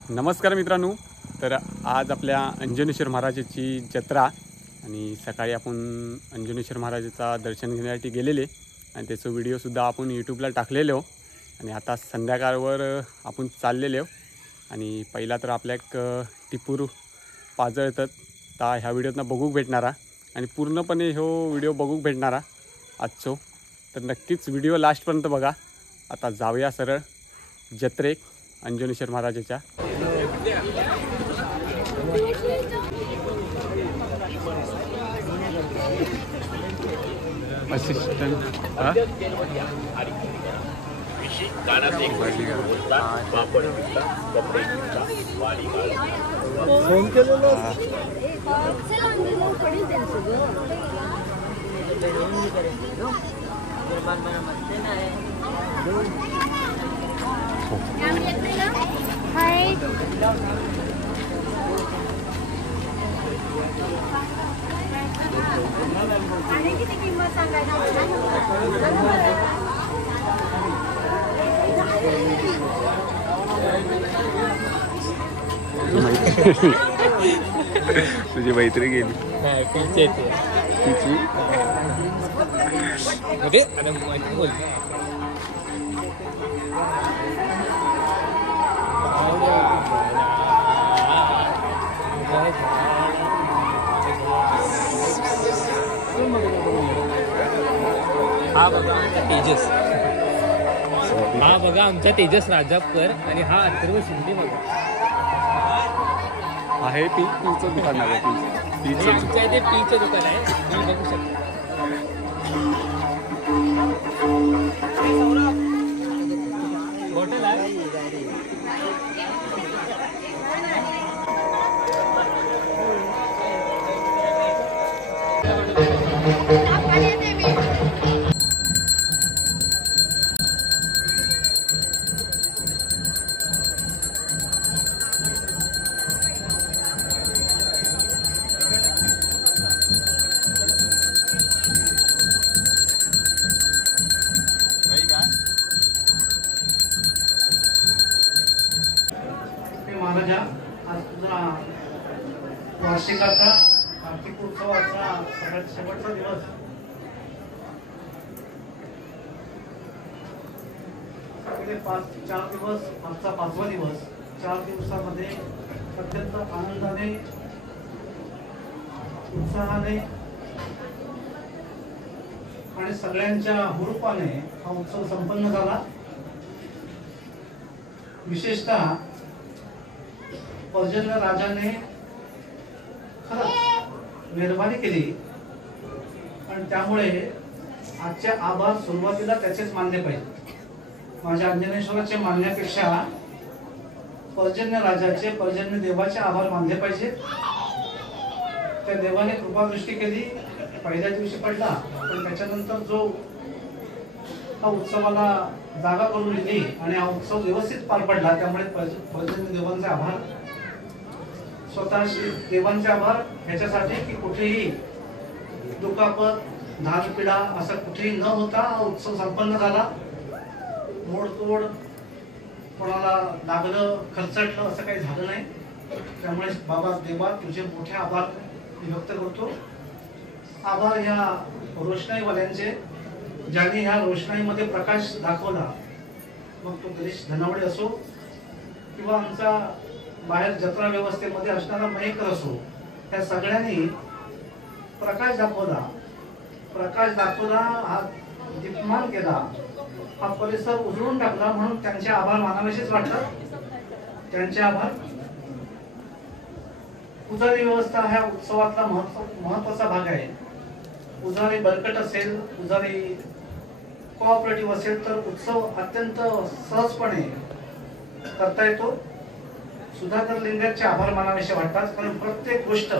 नमस्कार मित्रांनो, तर आज आपल्या अंजनेश्वर महाराजाची जत्रा आणि सकाळी आपण अंजनेश्वर महाराजाचा दर्शन घेण्यासाठी गेलेले आणि त्याचा व्हिडिओसुद्धा आपण यूट्यूबला टाकलेले हो. आणि आता संध्याकाळवर आपण चाललेले हो. आणि पहिला तर आपल्या एक टिपूर पाजळतात ता ह्या व्हिडिओतनं बघूक भेटणारा आणि पूर्णपणे हो व्हिडिओ बघूक भेटणारा आजचो. तर नक्कीच व्हिडिओ लास्टपर्यंत बघा. आता जाऊया सरळ जत्रेक अंजनेश्वर महाराजाच्या. असिस्टंट फोन केलेला हाय आणि किती किंमत सांगायची तुझी मैत्री गेली हा बघा आमचा तेजस, हा बघा आमचा तेजस राजापूर आणि हा अथर्व शिंदे बघा आहे पीचं दुकान आहे. आमच्या इथे पीचं दुकान आहे, तुम्ही बघू शकता. हॉटेल आहे. महाराजा आज तुझा वार्षिकाचा कार्तिक उत्सवाचा सगळ्यात शेवटचा दिवस. गेले 4 दिवस, आजचा 5वा दिवस. 4 दिवसामध्ये अत्यंत आनंदाने, उत्साहाने आणि सगळ्यांच्या हुरूपाने हा उत्सव संपन्न झाला. विशेषतः पर्जन्य राजाने खरंच मेहरबानी केली आणि त्यामुळे आजचे आभार सुरुवातीला त्याचेच मानले पाहिजे. माझ्या अंजनेश्वराचे मानण्यापेक्षा पर्जन्य राजाचे, पर्जन्य देवाचे आभार मानले पाहिजे. त्या देवाने कृपादृष्टी केली, पहिल्या दिवशी पडला, पण त्याच्यानंतर जो हा उत्सवाला जागा करून दिली आणि हा उत्सव व्यवस्थित पार पडला, त्यामुळे पर्जन्य देवांचे आभार, स्वतः देवांचे आभार ह्याच्यासाठी की कुठेही दुखापत, धानपिडा असं कुठेही न होता हा उत्सव संपन्न झाला. मोडतोड, कोणाला लागलं, खर्चटलं असं काही झालं नाही. त्यामुळे बाबा देवा तुझे मोठे आभार व्यक्त करतो. आभार ह्या रोषणाईवाल्यांचे, ज्यांनी ह्या रोषणाईमध्ये प्रकाश दाखवला. मग तो गिरीश धनावडे असो किंवा आमचा बाहेर जत्रा व्यवस्थेमध्ये असणारा मयेकर असो, त्या सगळ्यांनी प्रकाश दाखवला, हा दीपमान केला, हा परिसर उजळून टाकला, म्हणून त्यांचे आभार मानावेसेच वाटतात. त्यांचे आभार. पुजारी व्यवस्था ह्या उत्सवातला महत्वाचा भाग आहे. पुजारी बळकट असेल, पुजारी कोऑपरेटिव्ह असेल तर उत्सव अत्यंत सहजपणे करता येतो. सुधाकर लिंगाचे आभार मानावेसे वाटतात, कारण प्रत्येक गोष्ट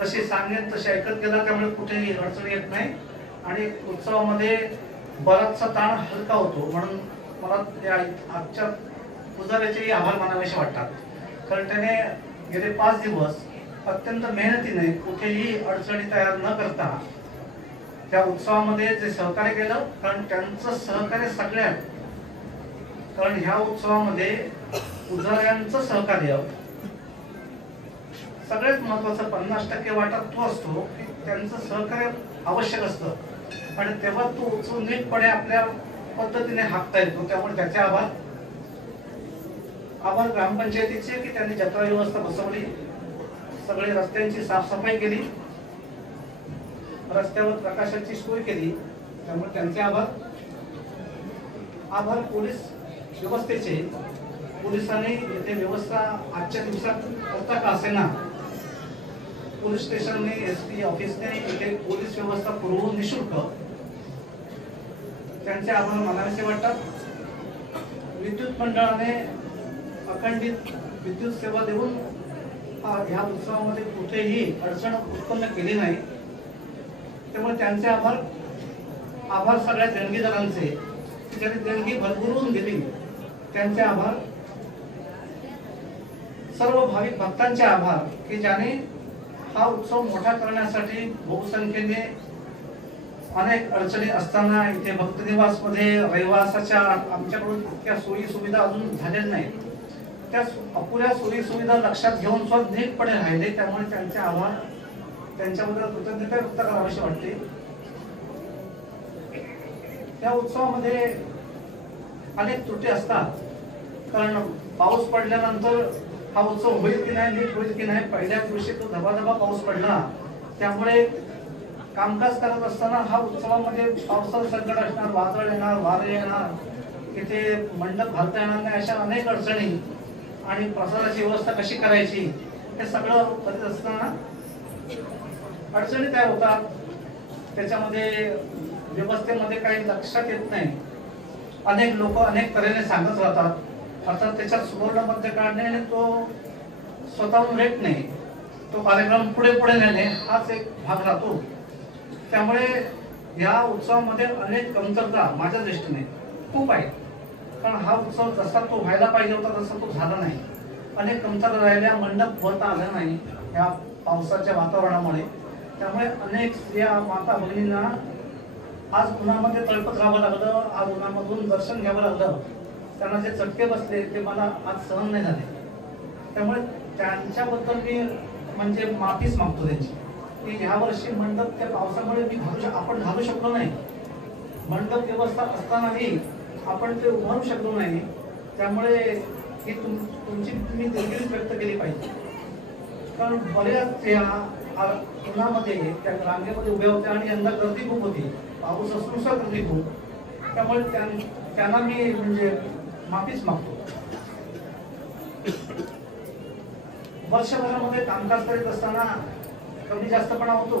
जशी सांगेन तशी ऐकत गेला, त्यामुळे कुठेही अडचण येत नाही आणि उत्सवामध्ये बराचसा ताण हलका होतो. म्हणून मला आजच्या पुजाऱ्याचेही आभार मानावेसे वाटतात, कारण त्याने गेले 5 दिवस अत्यंत मेहनतीने कुठेही अडचणी तयार न करता त्या उत्सवामध्ये जे सहकार्य केलं, कारण त्यांचं सहकार्य सगळ्यात, कारण ह्या उत्सवामध्ये पुजाऱ्यांचं सहकार्य सगळ्यात महत्वाचं 50% वाटा तो असतो की त्यांचं सहकार्य आवश्यक असतं आणि तेव्हा तो उत्सव नीटपणे आपल्या पद्धतीने हाकता येतो. त्यामुळे त्याचे आभार ग्रामपंचायतीचे की त्यांनी जत्रा व्यवस्था बसवली, सगळे रस्त्यांची साफसफाई केली, रस्त्यावर प्रकाशाची सोय केली, त्यामुळे त्यांचे आभार पोलीस व्यवस्थेचे. पोलिसांनी येथे व्यवस्था आजच्या दिवसात करता का असेना, पोलीस स्टेशनने SP ऑफिसने इथे पोलीस व्यवस्था पुरवून निशुल्क, त्यांचे आभार मानावेसे वाटतात. विद्युत मंडळाने अखंडित विद्युत सेवा देऊन ह्या उत्सवामध्ये कुठेही अडचण उत्पन्न केली नाही, त्यामुळे त्यांचे आभार सगळ्या देणगीदारांचे की ज्यांनी देणगी भरभरून दिली, त्यांचे आभार. सर्व भाविक भक्तांचे आभार की ज्याने हा उत्सव मोठा करण्यासाठी बहुसंख्येने अनेक अडचणी असताना इथे भक्तनिवास मध्ये रहिवासाच्या आमच्याकडून इतक्या सोयी सुविधा अजून झालेल्या नाहीत, त्या अपुऱ्या सोयी सुविधा लक्षात घेऊन स्वतः नीटपणे राहिले, त्यामुळे त्यांचे आभार. त्यांच्याबद्दल कृतज्ञता व्यक्त करावीशी वाटते. या उत्सवामध्ये अनेक त्रुटी असतात, कारण पाऊस पडल्यानंतर हा उत्सव होईल की नाही, नीट होईल की नाही, पहिल्याच दिवशी तो धबाधबा पाऊस पडला, त्यामुळे कामकाज करत असताना हा उत्सवामध्ये पावसाचं संकट असणार, वादळ येणार, वारे येणार, तिथे मंडप घालता येणार नाही, अशा अनेक अडचणी आणि प्रसादाची व्यवस्था कशी करायची हे सगळं करत असताना अडचणी तयार होतात. त्याच्यामध्ये व्यवस्थेमध्ये काही लक्षात येत नाही, अनेक लोक अनेक तऱ्हेने सांगत राहतात, अर्थात त्याच्यात सुवर्ण मध्य काढणे आणि तो स्वतःहून रेट नाही, तो कार्यक्रम पुढे नेणे हाच एक भाग राहतो. त्यामुळे या उत्सवामध्ये अनेक कमतरता माझ्या दृष्टीने खूप आहेत, कारण हा उत्सव जसा तो व्हायला पाहिजे होता तसा तो झाला नाही. अनेक कमतरता राहिल्या, मंडप भरता आला नाही या पावसाच्या वातावरणामुळे, त्यामुळे अनेक स्त्रिया माता भगिनींना आज उन्हामध्ये तळपत राहावं लागलं, आज उन्हामधून दर्शन घ्यावं लागलं, त्यांना जे चटके बसले ते मला आज सहन नाही झाले. त्यामुळे त्यांच्याबद्दल मी म्हणजे माफीच मागतो त्यांची, की ह्या वर्षी मंडप त्या पावसामुळे आपण घालू शकलो नाही, मंडप व्यवस्था असतानाही आपण ते उभारू शकलो नाही, त्यामुळे ही तुमची तुम्ही दिलगिरी व्यक्त केली पाहिजे. कारण बऱ्याच त्या उन्हामध्ये त्या रांगेमध्ये उभ्या होत्या आणि यंदा गर्दी खूप होती, पाऊस असून सुद्धा गर्दी खूप, त्यामुळे त्यांना मी म्हणजे माफीच मागतो. वर्षभरामध्ये कामकाज करीत असताना कमी जास्तपणा होतो.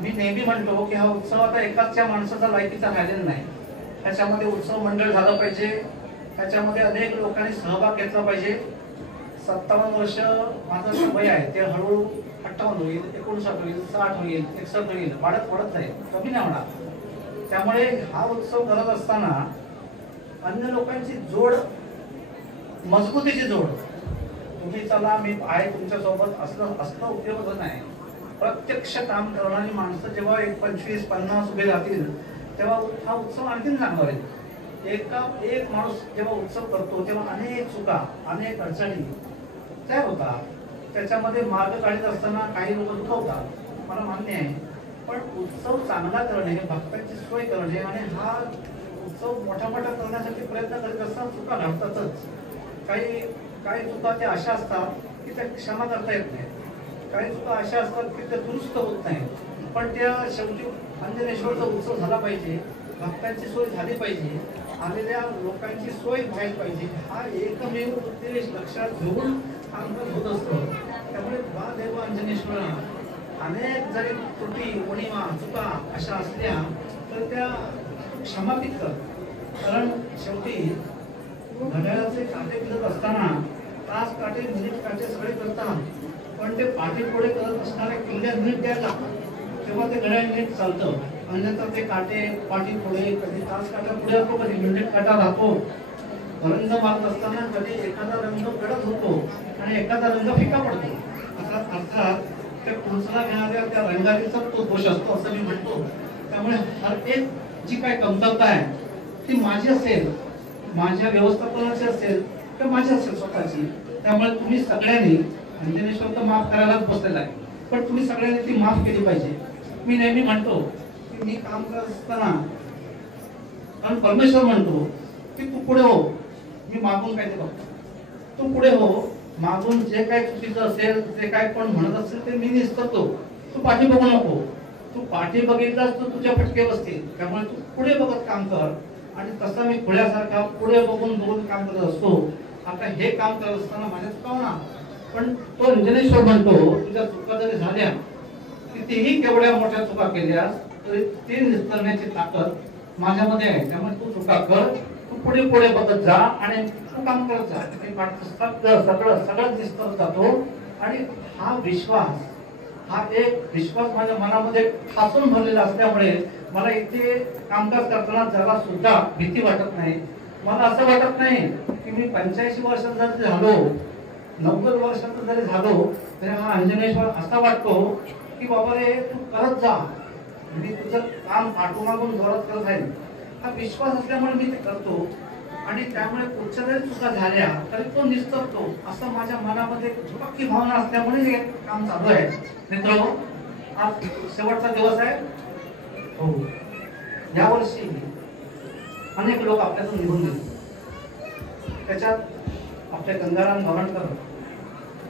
मी नेहमी म्हणतो की हा उत्सव आता एकाच्या माणसाचा लायकीचा राहिलेला नाही, ह्याच्यामध्ये उत्सव मंडळ झालं पाहिजे, ह्याच्यामध्ये अनेक लोकांनी सहभाग घेतला पाहिजे. 57 वर्ष माझं वय आहे, ते हळूहळू 58 होईल, 59 होईल, 60 होईल, 61 होईल, वाढत जाईल, कमी नाही होणार. त्यामुळे हा उत्सव करत असताना अन्य लोकांची जोड, मजबूतीची जोड, तुम्ही चला मी आहे तुमच्या सोबत असलं उपयोग नाही. प्रत्यक्ष काम करणारी माणसं जेव्हा 25-50 उभे राहतील तेव्हा हा उत्सव आणखीन चांगला होईल. एक माणूस जेव्हा उत्सव करतो तेव्हा अनेक चुका, अनेक अडचणी तयार होतात, त्याच्यामध्ये मार्ग काढत असताना काही लोक दुखवतात, मला मान्य आहे, पण उत्सव चांगला करणे, भक्तांची सोय करणे आणि हा उत्सव मोठा करण्यासाठी प्रयत्न करीत असताना चुका घडतातच. काही काही चुका त्या अशा असतात की त्या क्षमा करता येत नाही, काही चुका अशा असतात की त्या दुरुस्त होत नाही. पण त्या शेवटी अंजनेश्वरचा उत्सव झाला पाहिजे, भक्तांची सोय झाली पाहिजे, आलेल्या लोकांची सोय व्हायला पाहिजे, हा एकमेव उद्देश लक्षात घेऊन कामकाज होत असतं. त्यामुळे वा देव अंजनेश्वर अनेक जरी त्रुटी उणिवा चुका अशा असल्या तर त्या क्षमापित कर. कारण शेवटी घड्याळाचे काटे फिरत असताना तास काटे मिनिट काटे सगळे करतात, पण ते पाठी पुढे करत असणाऱ्या किल्ल्या नीट द्यायला लागतात, तेव्हा ते घड्याळ नीट चालतं. अन्यथा ते काटे पाठी पुढे, कधी तास काटा पुढे राहतो, कधी मिनिट काटा राहतो. रंग मारत असताना कधी एखादा रंग गडद होतो आणि एखादा रंग फिका पडतो. अर्थात ते पोचला घेणाऱ्या त्या रंगाचा तो दोष असतो असं मी म्हणतो. त्यामुळे हर एक जी काय कमतरता आहे ती माझी असेल, माझ्या व्यवस्थापनाची असेल किंवा माझी असेल स्वतःची. त्यामुळे तुम्ही सगळ्यांनी अंजनेश्वर तर माफ करायलाच बसलेला आहे, पण तुम्ही सगळ्यांनी ती माफ केली पाहिजे. मी नेहमी म्हणतो की मी काम करत असताना कारण परमेश्वर म्हणतो की तू पुढे हो, मी मागून काय ते बघतो, तू पुढे हो, मागून जे काय चुकीचं असेल, जे काय कोण म्हणत असेल ते मी निस्तरतो, तू पाठी बघू नको. तू पाठी बघितलास तर तुझ्या फटके बसतील. त्यामुळे तू पुढे बघत काम कर. आणि तसा मी खुळ्यासारखा पुढे बघून काम करत असतो. आता हे काम करत असताना माझ्या चुका होणार, पण तो अंजनेश्वर म्हणतो तुझ्या चुका जरी झाल्या, कितीही केवढ्या मोठ्या चुका केल्यास तरी ते निस्तरण्याची ताकद माझ्यामध्ये आहे. त्यामुळे तू चुका कर, तू पुढे पुढे बघत जा आणि तू काम करत जा. सगळं निस्तरत जातो. आणि हा विश्वास, हा एक विश्वास माझ्या मनामध्ये ठासून भरलेला असल्यामुळे मला इथे कामकाज करताना जरा सुद्धा भीती वाटत नाही. मला असं वाटत नाही की मी 85 वर्षाचा जरी झालो, 90 वर्षाचा जरी झालो तरी हा अंजनेश्वर असा वाटतो की बाबा रे तू करत जा, मी तुझं काम पाठोमागून जोरात करत आहे. हा विश्वास असल्यामुळे मी ते करतो. आणि त्यामुळे पुढच्या जरी चुका झाल्या तरी तो निस्तरतो असं माझ्या मनामध्ये पक्की भावना असल्यामुळे हे काम चालू आहे. मित्रांनो, आज शेवटचा दिवस आहे. हो, या वर्षी अनेक लोक आपल्यातून निघून गेले. त्याच्यात आपले गंगाराम गवणकर.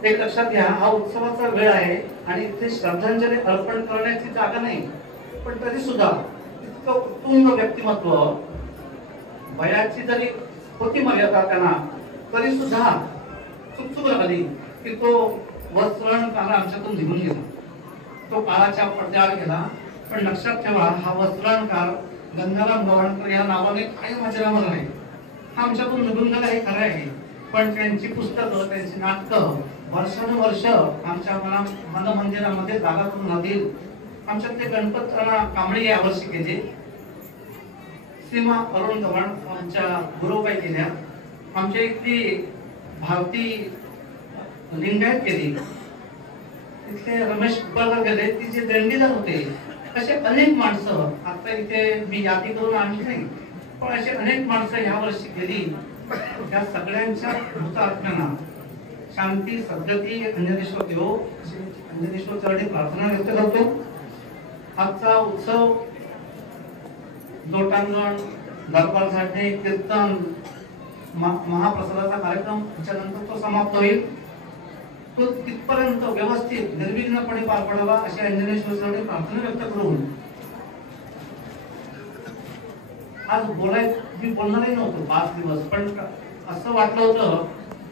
एक लक्षात घ्या, हा उत्सवाचा वेळ आहे आणि इथे श्रद्धांजली अर्पण करण्याची जागा नाही, पण तरी सुद्धा इतकं उत्तुंग व्यक्तिमत्व, वयाची जरी होती मर्यादा त्यांना, तरी सुद्धा चुकचुक लागली की तो वस्त्रण काळ आमच्यातून निघून गेला, तो काळाच्या पडद्याआड गेला. पण लक्षात ठेवा, हा वस्त्रणकार गंगाराम गवणकर या नावाने कायम अजरामर आहे. हा आमच्यातून निघून गेला हे खरं आहे, पण त्यांची पुस्तकं, त्यांची नाटकं वर्षानुवर्ष आमच्या मन मंदिरामध्ये जागा करून राहतील. आमच्यातले गणपत कांबळे यावर्षी केले, सीमा अरुण गव्हाण आमच्या गुरुबाई केल्या, आमच्या इथली भारती लिंगायत केली, इथले रमेश कुपळकर गेले, तिचे दंडीदार होते. असे अनेक माणसं, आता इथे मी यादी करून आणली नाही, पण असे अनेक माणसं या वर्षी गेली. त्या सगळ्यांच्या मृत आत्म्यांना शांती सद्गती अंजनेश्वर देव, अंजनेश्वर चरणी प्रार्थना व्यक्त करतो. आजचा उत्सव लोटांगण, दरबार झाडणे, कीर्तन, महाप्रसादाचा कार्यक्रम त्याच्यानंतर तो समाप्त होईल. तो तिथपर्यंत व्यवस्थित निर्विघ्नपणे पार पडावा अशी अंजनेश्वर चरणी प्रार्थना व्यक्त करून आज मी बोलणारही नव्हतो 5 दिवस, पण असं वाटलं होतं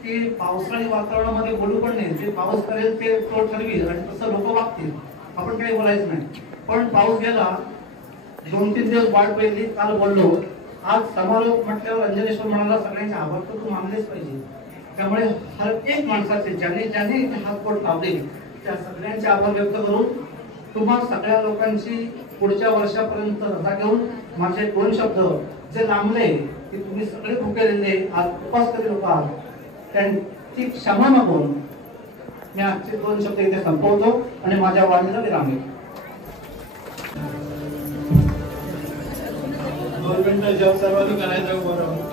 की पावसाळी वातावरणामध्ये बोलू पण नाही, जे पाऊस करेल ते तो ठरवी आणि तसं लोक वागतील, आपण काही बोलायचं नाही. पण पाऊस गेला, 2-3 दिवस वाट पाहिली, काल बोललो. आज समारोप म्हटल्यावर अंजनेश्वर म्हणाला सगळ्यांचे आभार तर तू मानलेच पाहिजे. त्यामुळे हर एक माणसाचे ज्याने इथे हात बोट लावले त्या सगळ्यांचे आभार व्यक्त करून तुम्हा सगळ्या लोकांची पुढच्या वर्षापर्यंत रजा घेऊन माझे 2 शब्द जे लांबले की तुम्ही सगळे भुकेलेले आज उपासकरी लोक आहात, त्यांची क्षमा मागून मी आजचे 2 शब्द इथे संपवतो आणि माझ्या वाणीला विराम देतो. 2 मिनिटं जप सर्वांनी करायचं बरोबर.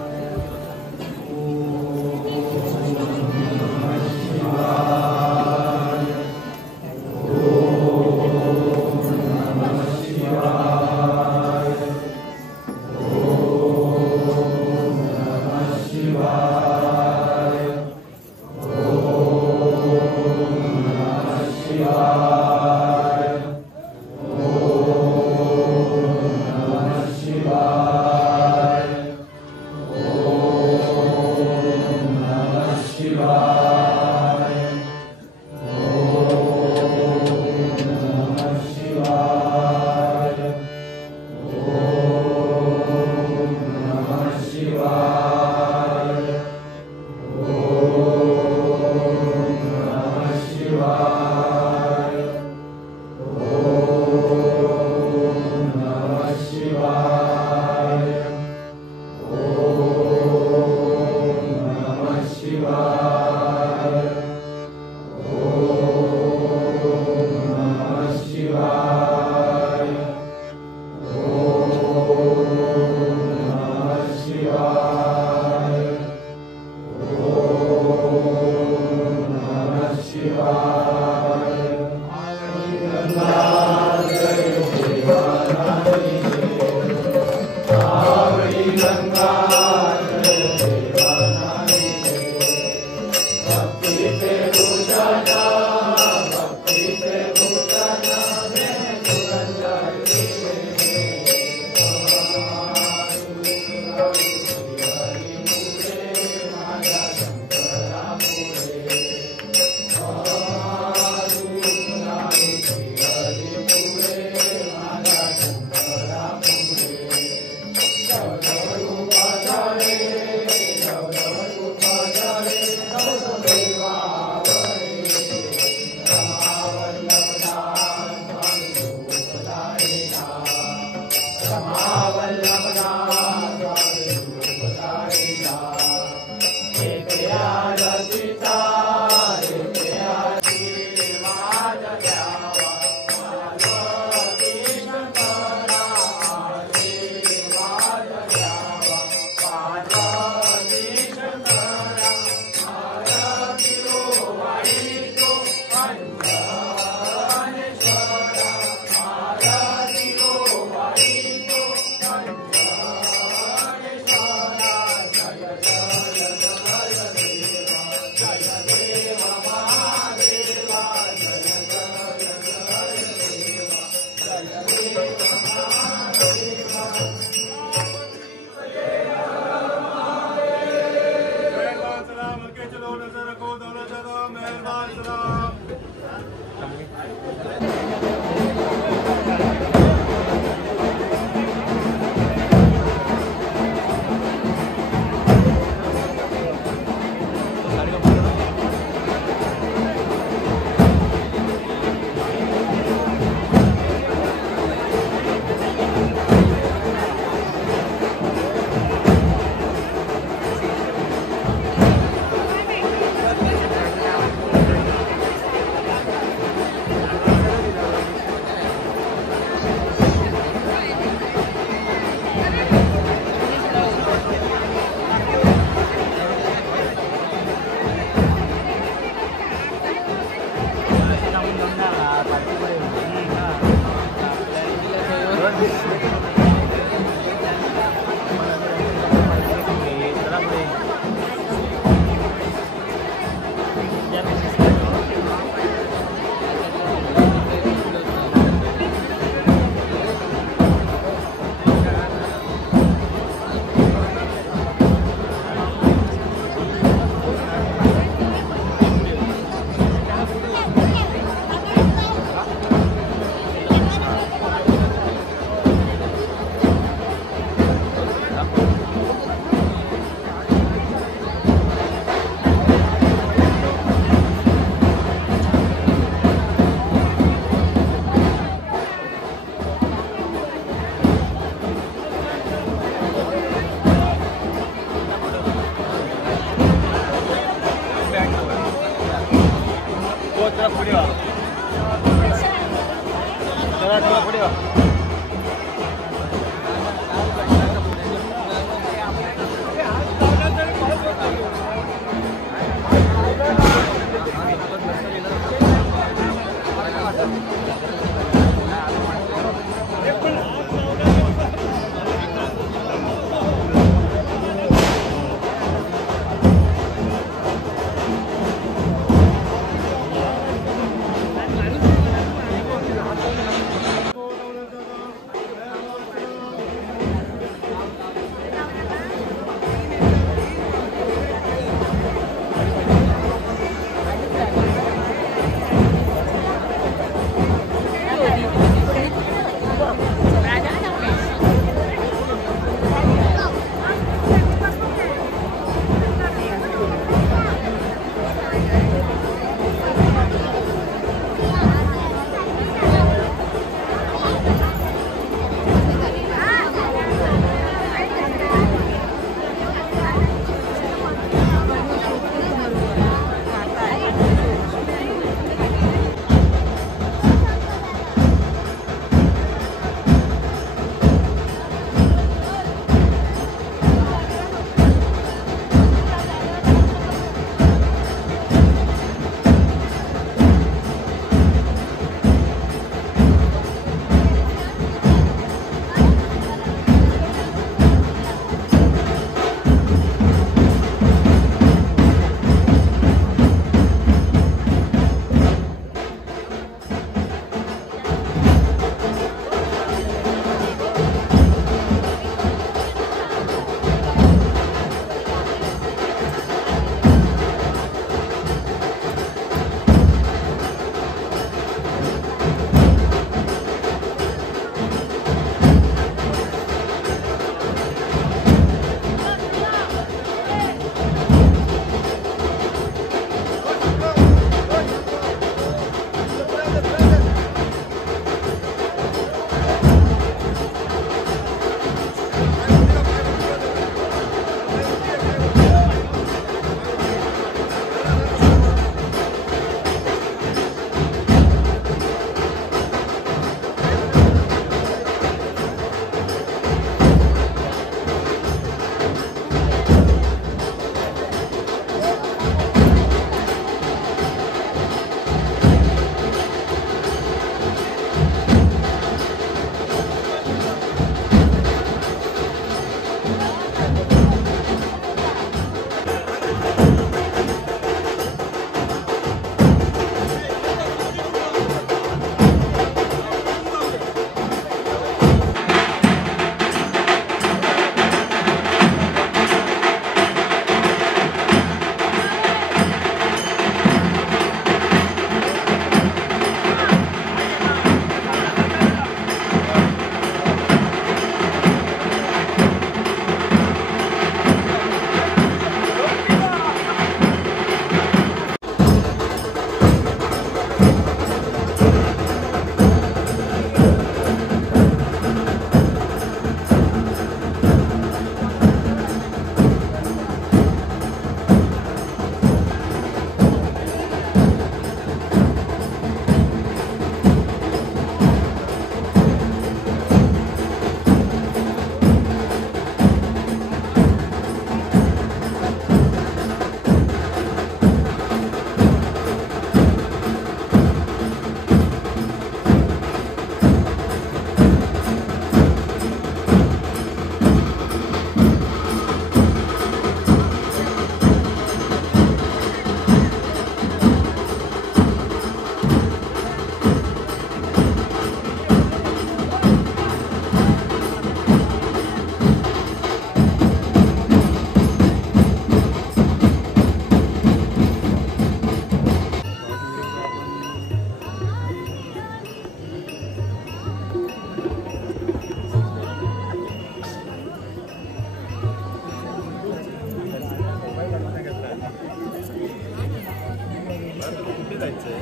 कुठे जायचंय?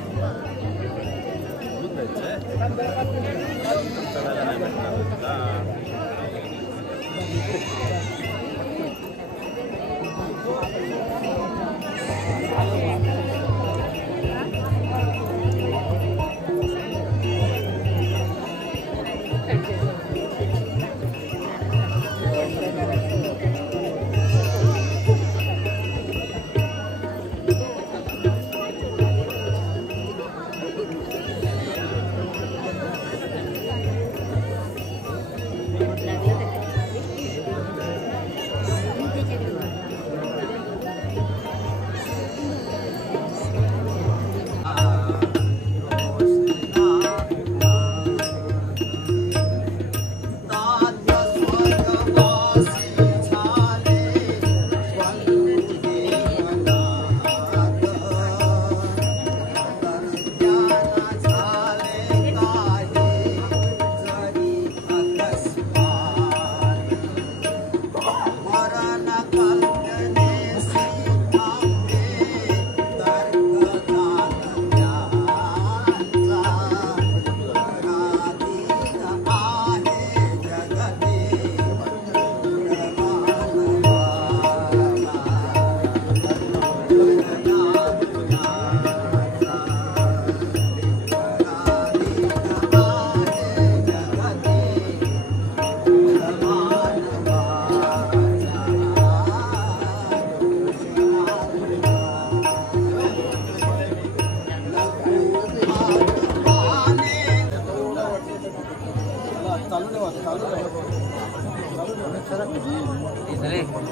कुठून जायचंय? चढायला नाही भेटणार तुला.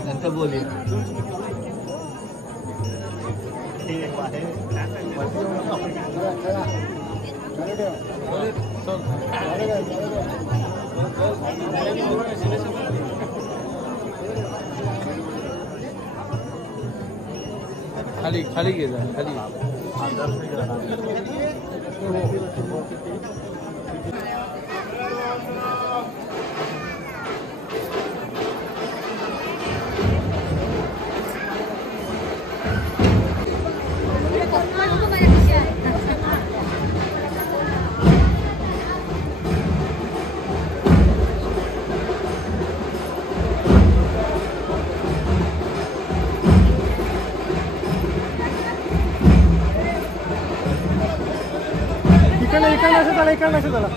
नंतर बोलूया. खाली खाली घे जा खाली. इकडनं असं झाला.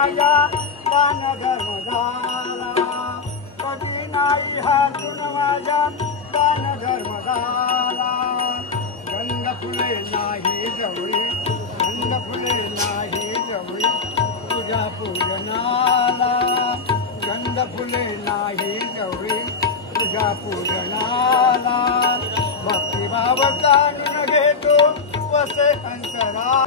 माझ्या दान धर्म झाला कधी नाही हातून माझ्या दान धर्म झाला गंध फुले नाही जवळी गंध फुले नाही जवळी तुझ्या पूजनाला गंध फुले नाही जवळी तुझ्या पूजनाला भक्तिभाव जाणून घेतो वसे अंतरा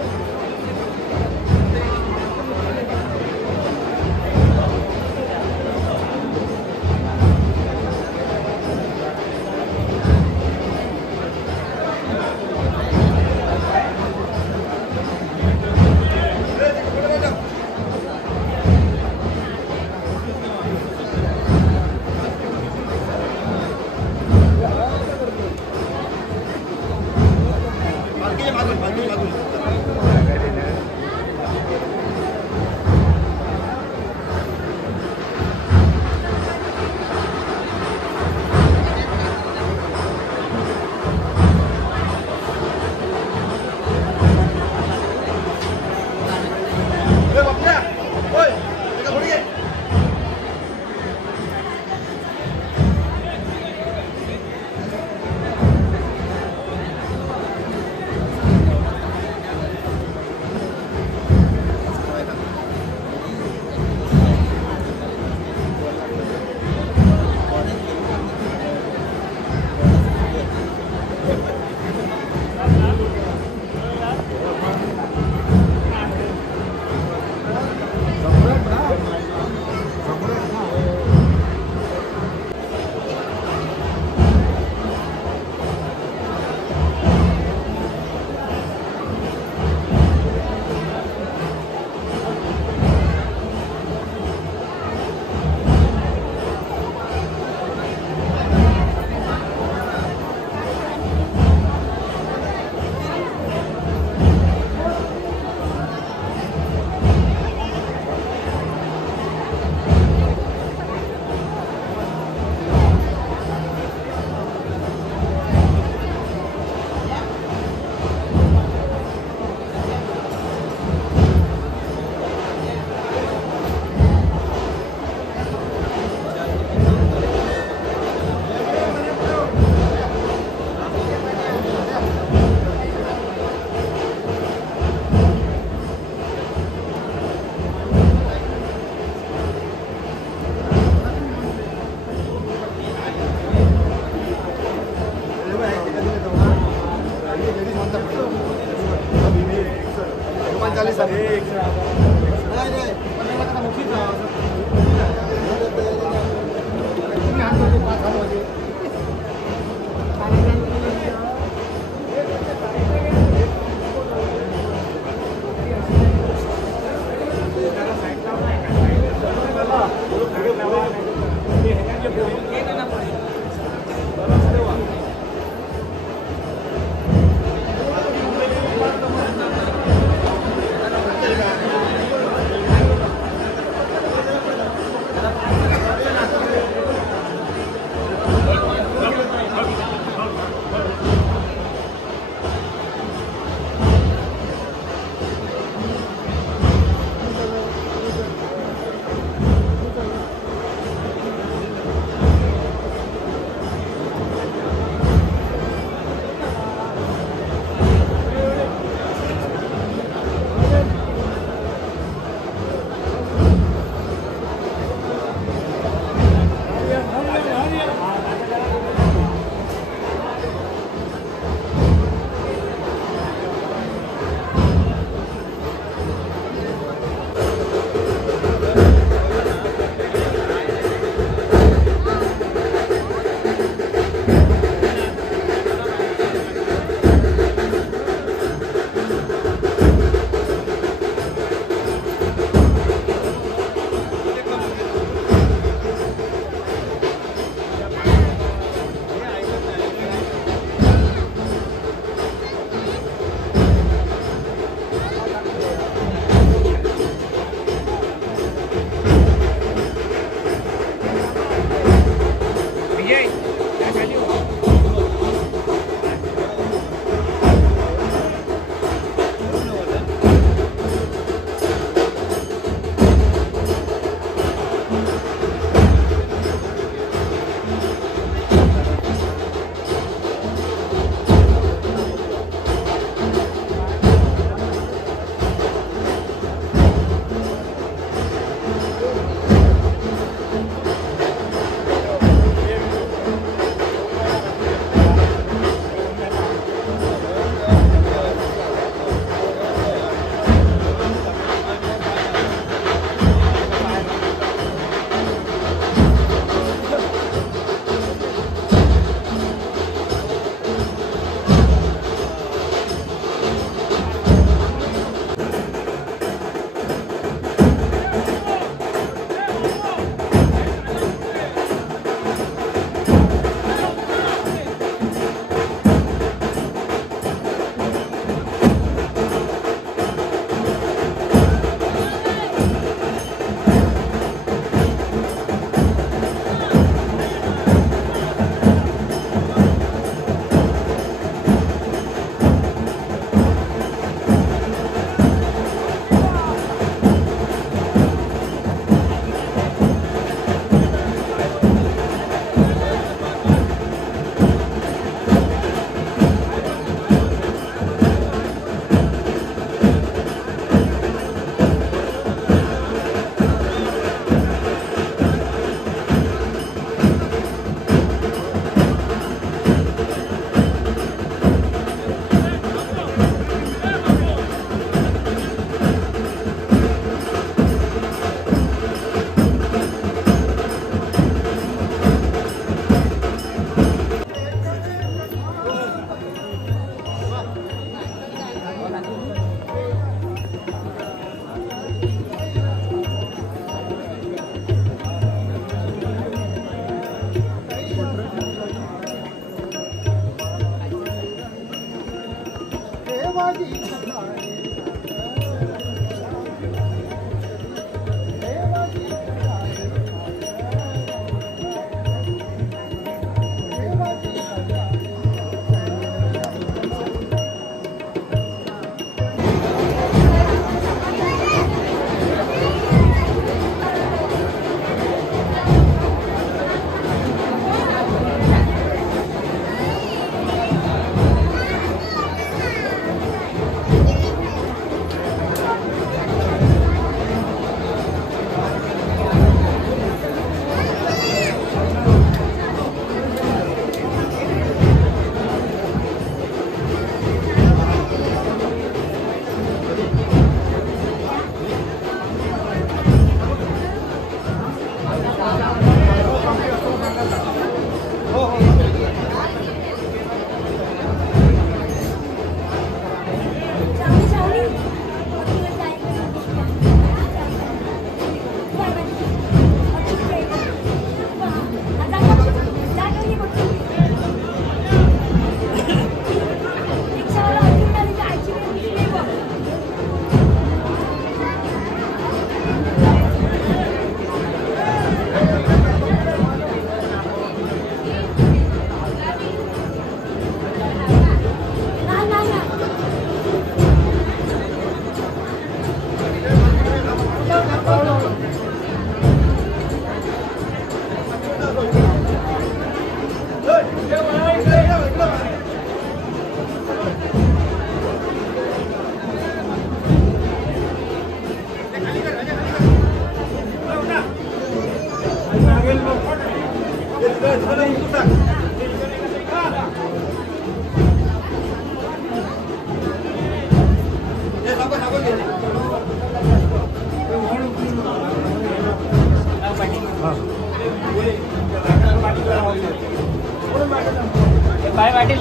बाय वाटेल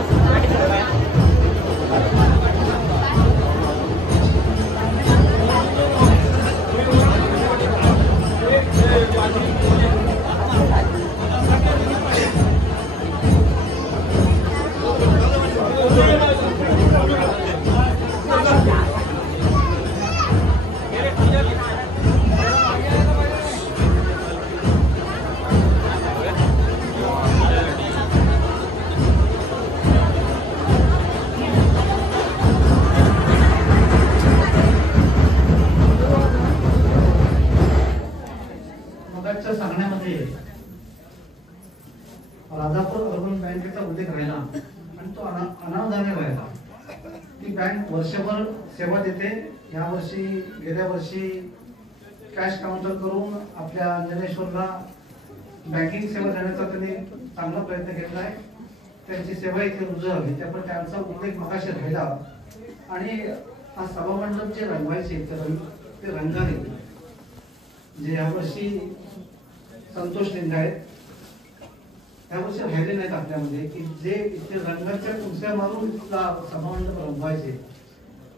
मगाच्या सांगण्यामध्ये राजापूर अर्बन बँकेचा उल्लेख राहिला आणि तो अनावधाने राहिला. ती बँक वर्षभर सेवा देते. गेल्या वर्षी कॅश काउंटर करून आपल्या अंजनेश्वरला बँकिंग सेवा देण्याचा त्यांनी चांगला प्रयत्न केला आहे. त्यांची सेवा इथे रुजू झाली. त्यामुळे त्यांचा उल्लेख मगाशी राहिला. आणि हा सभामंडप जे रंगवायचे ते रंगाने जे यावर्षी संतोष लिंगायत यावर्षी राहिले नाहीत आपल्यामध्ये की जे इथे रंगाच्या कुंच्या मारून सभामंडप रंगवायचे.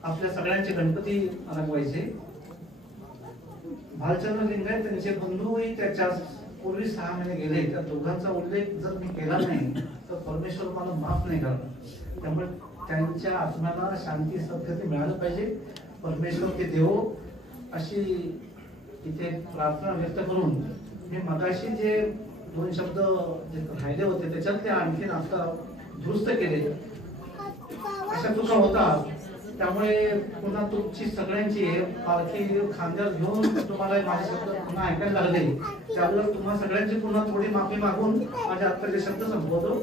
आपल्या सगळ्यांचे गणपती रंगवायचे. भालचंद्र लिंगायत त्यांचे बंधूही त्याच्या पूर्वी 6 महिने गेले. त्या दोघांचा उल्लेख जर मी केला नाही तर परमेश्वर मला माफ नाही करणार. त्यामुळे त्यांच्या आत्म्याला शांती सद्गती मिळालं पाहिजे. परमेश्वर ते देवो अशी इथे प्रार्थना व्यक्त करून मी मगाशी जे 2 शब्द जे राहिले होते त्याच्यात ते आणखीन आता दुरुस्त केले. अशा चुका होतात. त्यामुळे पुन्हा तुमची सगळ्यांची पालखी खांद्यावर घेऊन तुम्हाला माझे शब्द पुन्हा ऐकायला लागले. त्यामुळे तुम्हा सगळ्यांची पुन्हा थोडी माफी मागून माझे आत्ताचे शब्द संपवतो.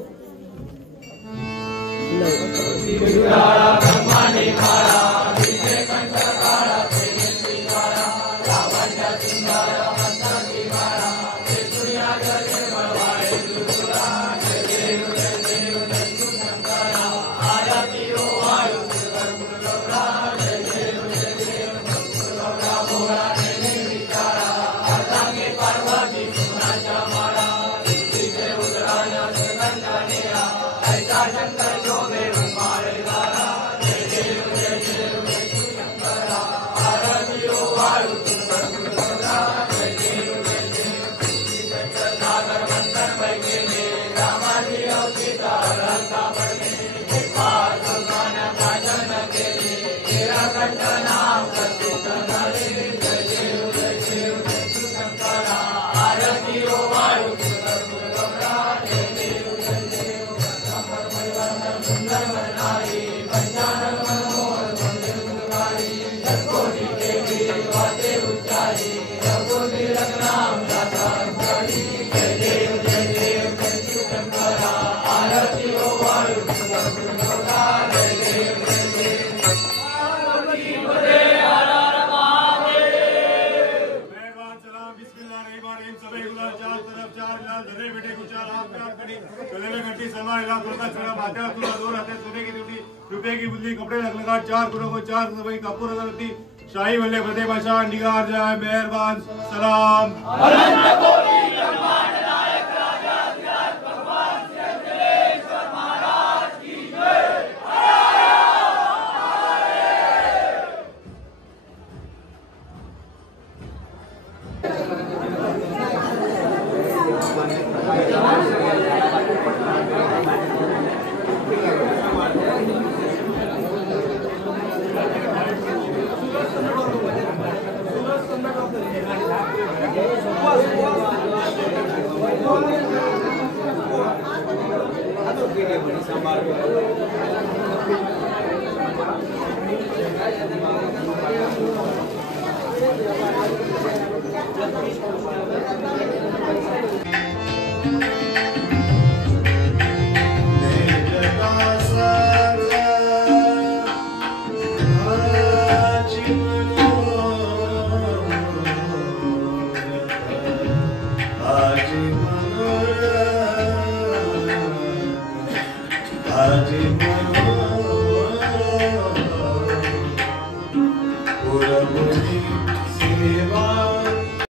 रुपये की बुद्धि कपड़े लगा 4 गुणों को 4 भाई कपूर शाही वल्ले फतेह बादशाह निगार जाए मेहरबान सलाम. आज